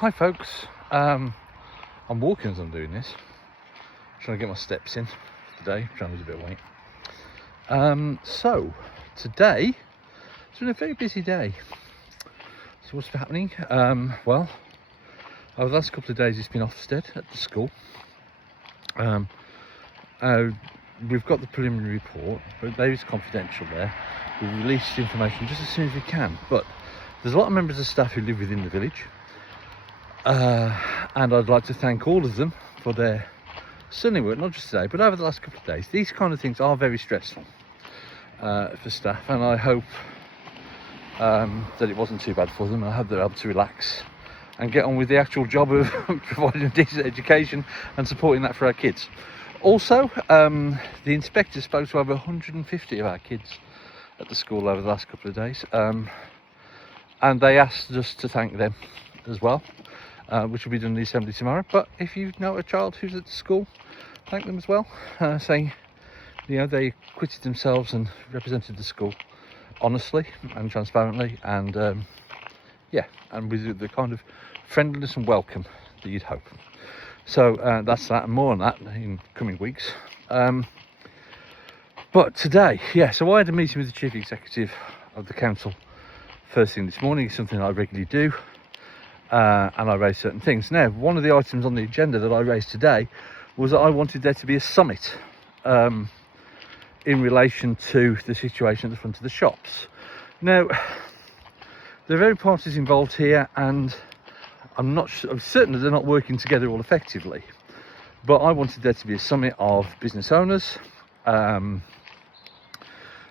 Hi folks, I'm walking as I'm doing this, trying to get my steps in today, trying to lose a bit of weight. So today, it's been a very busy day. So what's been happening? Well, over the last couple of days it's been Ofsted at the school. We've got the preliminary report, but there is confidential there. We've released information just as soon as we can, but there's a lot of members of staff who live within the village. And I'd like to thank all of them for their sterling work, not just today, but over the last couple of days. These kind of things are very stressful for staff, and I hope that it wasn't too bad for them. I hope they're able to relax and get on with the actual job of providing a decent education and supporting that for our kids. Also, the inspector spoke to over 150 of our kids at the school over the last couple of days, and they asked us to thank them as well. Which will be done in the assembly tomorrow. But if you know a child who's at the school, thank them as well, saying, you know, they acquitted themselves and represented the school honestly and transparently, and yeah, and with the kind of friendliness and welcome that you'd hope. So that's that, and more on that in coming weeks. But today, yeah, so I had a meeting with the chief executive of the council first thing this morning. It's something I regularly do. And I raised certain things. Now, one of the items on the agenda that I raised today was that I wanted there to be a summit in relation to the situation at the front of the shops. Now, there are various parties involved here, and I'm certain that they're not working together all effectively. But I wanted there to be a summit of business owners,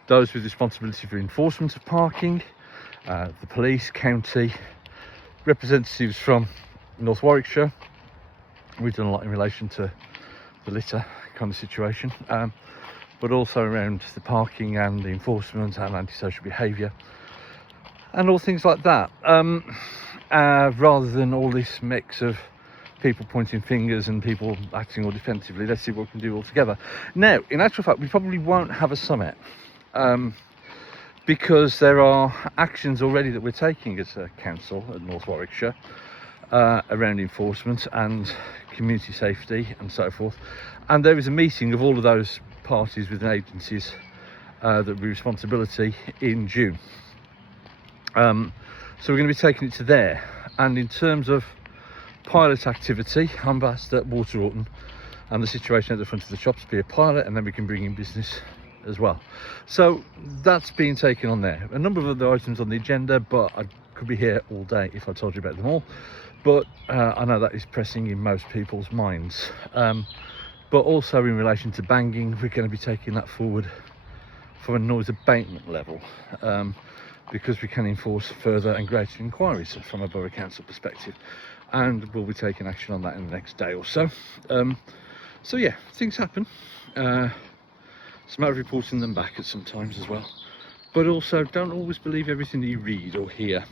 those with responsibility for enforcement of parking, the police, county, representatives from North Warwickshire. We've done a lot in relation to the litter kind of situation, but also around the parking and the enforcement and antisocial behaviour and all things like that, rather than all this mix of people pointing fingers and people acting all defensively. Let's see what we can do all together. Now, in actual fact, we probably won't have a summit, because there are actions already that we're taking as a council at North Warwickshire around enforcement and community safety and so forth. And there is a meeting of all of those parties within agencies that will be responsibility in June. So we're going to be taking it to there. And in terms of pilot activity, I'm asked at Water Orton and the situation at the front of the shops be a pilot, and then we can bring in business as well. So that's being taken on there. A number of other items on the agenda, but I could be here all day if I told you about them all. But I know that is pressing in most people's minds. But also in relation to banging, we're going to be taking that forward from a noise abatement level, because we can enforce further and greater inquiries from a borough council perspective, and we'll be taking action on that in the next day or so. So yeah, things happen. It's a matter of reporting them back at some times as well. But also, don't always believe everything that you read or hear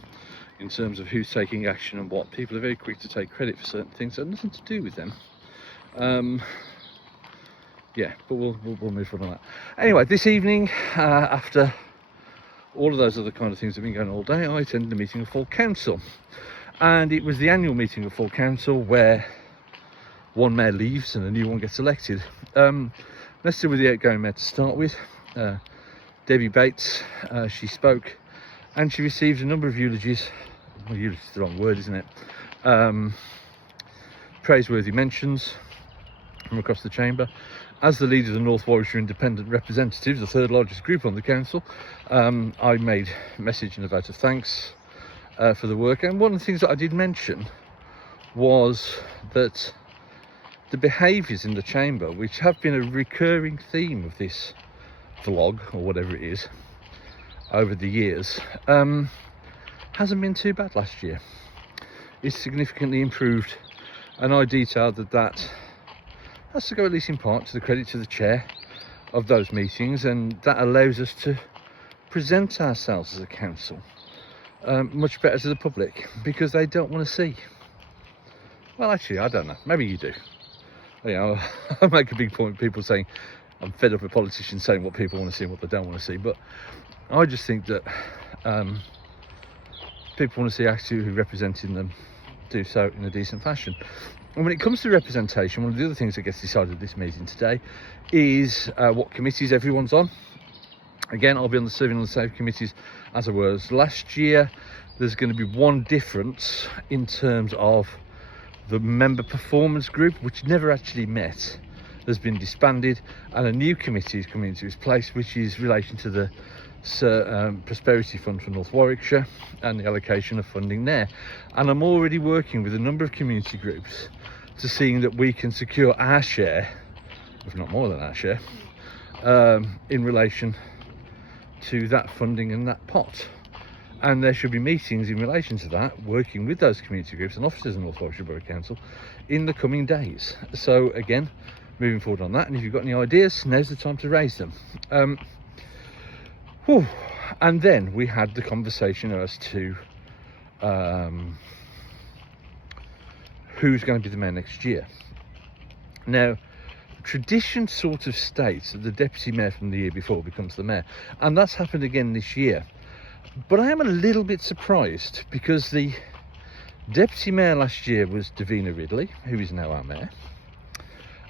in terms of who's taking action and what. People are very quick to take credit for certain things that have nothing to do with them. Yeah, but we'll move on that. Anyway, this evening, after all of those other kind of things that have been going on all day, I attended a meeting of full council. And it was the annual meeting of full council where one mayor leaves and a new one gets elected. Let's deal with the outgoing mayor to start with. Debbie Bates, she spoke, and she received a number of eulogies. Well, eulogy is the wrong word, isn't it? Praiseworthy mentions from across the chamber. As the leader of the North Warwickshire Independent Representatives, the third largest group on the council, I made a message and a vote of thanks for the work. And one of the things that I did mention was that the behaviours in the chamber, which have been a recurring theme of this vlog or whatever it is over the years, hasn't been too bad last year. It's significantly improved, and I detailed that has to go, at least in part, to the credit to the chair of those meetings, and that allows us to present ourselves as a council much better to the public, because they don't want to see, well, actually, I don't know, maybe you do. You know, I make a big point of people saying I'm fed up with politicians saying what people want to see and what they don't want to see, but I just think that people want to see actually who representing them do so in a decent fashion. And when it comes to representation, one of the other things that gets decided at this meeting today is what committees everyone's on. Again, I'll be serving on the same committees as I was last year. There's going to be one difference in terms of the member performance group, which never actually met, has been disbanded, and a new committee is coming into its place, which is relation to the Prosperity Fund for North Warwickshire and the allocation of funding there. And I'm already working with a number of community groups to seeing that we can secure our share, if not more than our share, in relation to that funding and that pot. And there should be meetings in relation to that, working with those community groups and officers in North Warwickshire Borough Council in the coming days. So again, moving forward on that, and if you've got any ideas, now's the time to raise them. And then we had the conversation as to who's going to be the mayor next year. Now, tradition sort of states that the deputy mayor from the year before becomes the mayor, and that's happened again this year. But I am a little bit surprised, because the deputy mayor last year was Davina Ridley, who is now our mayor,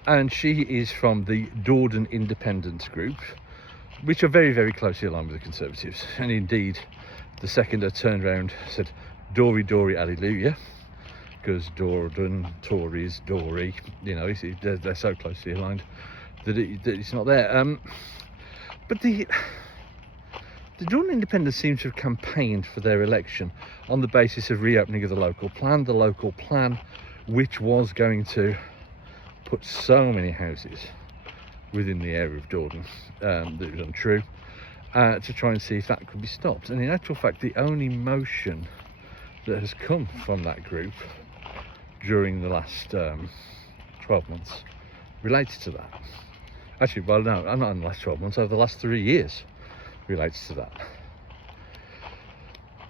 and she is from the Dordon Independence Group, which are very, very closely aligned with the Conservatives. And indeed, the seconder turned around and said, "Dory, Dory, Alleluia," because Dordon, Tories, Dory, you know, they're so closely aligned that it's not there. But the Dordon Independents seem to have campaigned for their election on the basis of reopening of the local plan, which was going to put so many houses within the area of Dordon that it was untrue, to try and see if that could be stopped. And in actual fact, the only motion that has come from that group during the last 12 months relates to that. Actually, well, no, not in the last 12 months, over the last 3 years relates to that.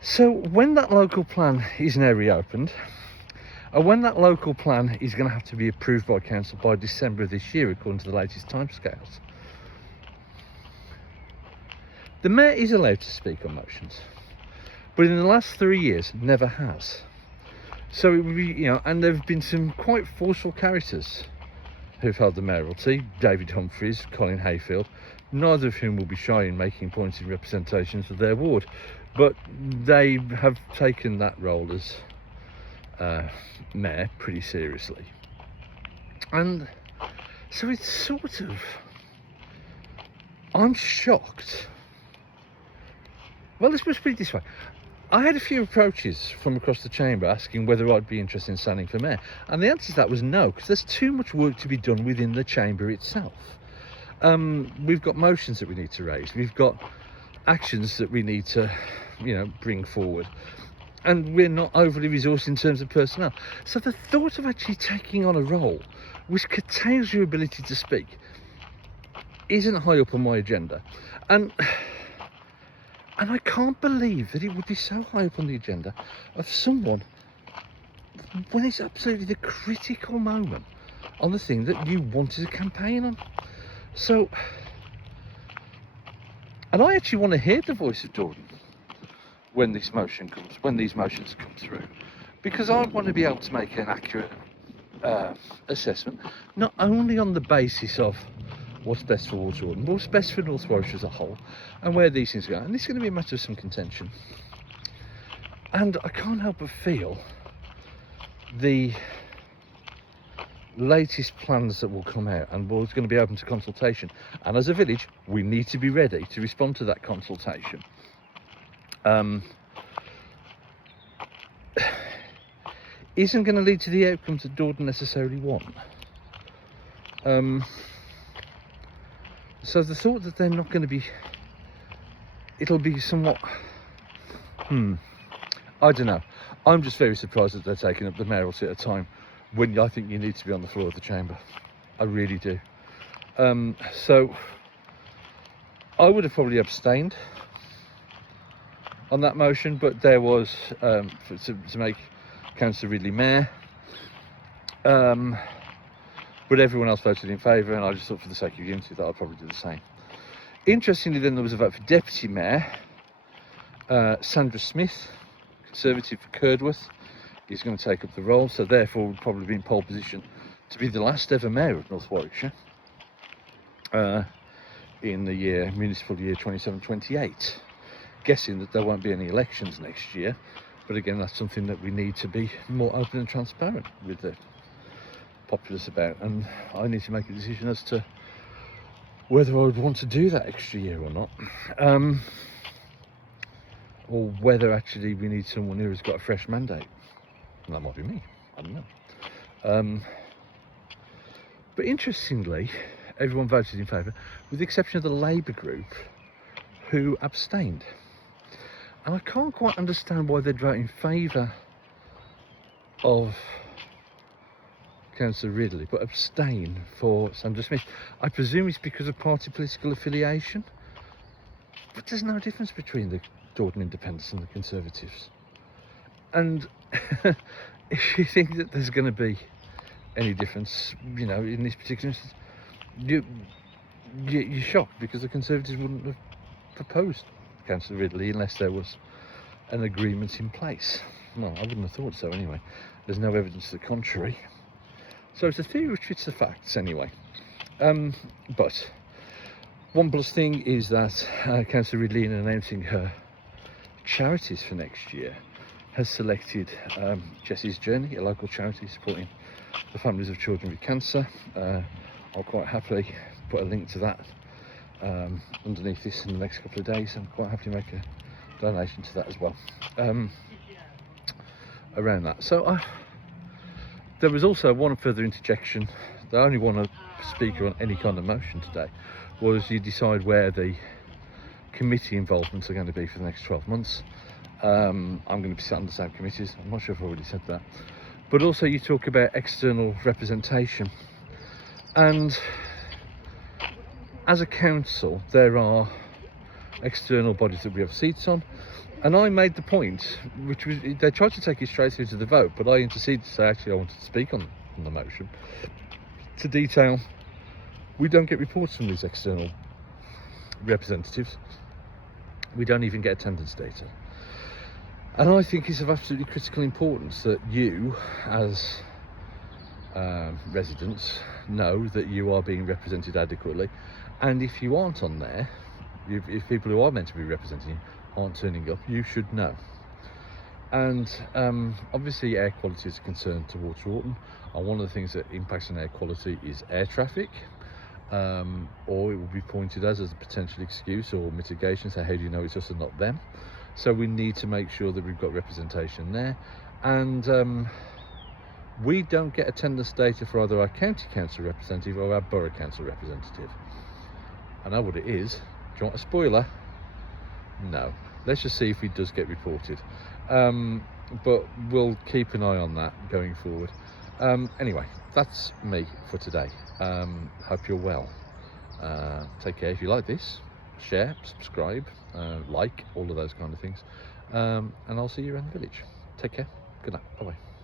So when that local plan is now reopened, and when that local plan is going to have to be approved by council by December of this year, according to the latest timescales, the mayor is allowed to speak on motions, but in the last 3 years never has. So it would be, you know, and there have been some quite forceful characters who've held the mayoralty: David Humphreys, Colin Hayfield, neither of whom will be shy in making points in representations of their ward, but they have taken that role as mayor pretty seriously. And so it's sort of, I'm shocked. Well, let's put it this way. I had a few approaches from across the chamber asking whether I'd be interested in standing for mayor, and the answer to that was no, because there's too much work to be done within the chamber itself. We've got motions that we need to raise, we've got actions that we need to, you know, bring forward, and we're not overly resourced in terms of personnel. So the thought of actually taking on a role which curtails your ability to speak isn't high up on my agenda. And I can't believe that it would be so high up on the agenda of someone when it's absolutely the critical moment on the thing that you wanted to campaign on. So, and I actually want to hear the voice of Dordon when these motions come through, because I want to be able to make an accurate assessment, not only on the basis of what's best for Dordon, but what's best for North Warwickshire as a whole, and where these things go. And this is going to be a matter of some contention. And I can't help but feel the latest plans that will come out, and it's going to be open to consultation. And as a village, we need to be ready to respond to that consultation. Isn't going to lead to the outcomes that Dordon necessarily want. So the thought that they're not going to be, it'll be somewhat, I don't know. I'm just very surprised that they're taking up the mayoralty at a time when I think you need to be on the floor of the chamber. I really do. So I would have probably abstained on that motion, but there was to make Councillor Ridley mayor, but everyone else voted in favour, and I just thought for the sake of unity that I'd probably do the same. Interestingly, then there was a vote for deputy mayor. Sandra Smith, Conservative for Curdworth, is going to take up the role, so therefore would probably be in pole position to be the last ever mayor of North Warwickshire in the municipal year 27-28. Guessing that there won't be any elections next year, but again, that's something that we need to be more open and transparent with the populace about, and I need to make a decision as to whether I would want to do that extra year or not, or whether actually we need someone who has got a fresh mandate. And that might be me, I don't know. But interestingly, everyone voted in favour, with the exception of the Labour group, who abstained. And I can't quite understand why they'd vote in favour of Councillor Ridley, but abstain for Sandra Smith. I presume it's because of party political affiliation, but there's no difference between the Dordon Independents and the Conservatives. And if you think that there's going to be any difference, you know, in this particular instance, you're shocked, because the Conservatives wouldn't have proposed Councillor Ridley unless there was an agreement in place. No, I wouldn't have thought so anyway. There's no evidence to the contrary. So it's a theory which fits the facts anyway. But one plus thing is that Councillor Ridley, in announcing her charities for next year, has selected Jessie's Journey, a local charity supporting the families of children with cancer. I'll quite happily put a link to that underneath this in the next couple of days. I'm quite happy to make a donation to that as well, around that. So there was also one further interjection. The only one speaker on any kind of motion today was you decide where the committee involvements are going to be for the next 12 months. I'm going to be sat on the same committees. I'm not sure if I've already said that. But also you talk about external representation. And as a council, there are external bodies that we have seats on. And I made the point, which was, they tried to take it straight through to the vote, but I interceded to say actually I wanted to speak on the motion, to detail we don't get reports from these external representatives. We don't even get attendance data. And I think it's of absolutely critical importance that you, as residents, know that you are being represented adequately. And if you aren't on there, if people who are meant to be representing you aren't turning up, you should know. And obviously air quality is a concern towards Wroughton, and one of the things that impacts on air quality is air traffic, or it will be pointed as a potential excuse or mitigation, so how do you know it's us and not them? So we need to make sure that we've got representation there. And we don't get attendance data for either our county council representative or our borough council representative. I know what it is. Do you want a spoiler? No. Let's just see if it does get reported. But we'll keep an eye on that going forward. Anyway, that's me for today. Hope you're well. Take care. If you like this, share, subscribe, like, all of those kind of things. And I'll see you around the village. Take care. Good night. Bye-bye.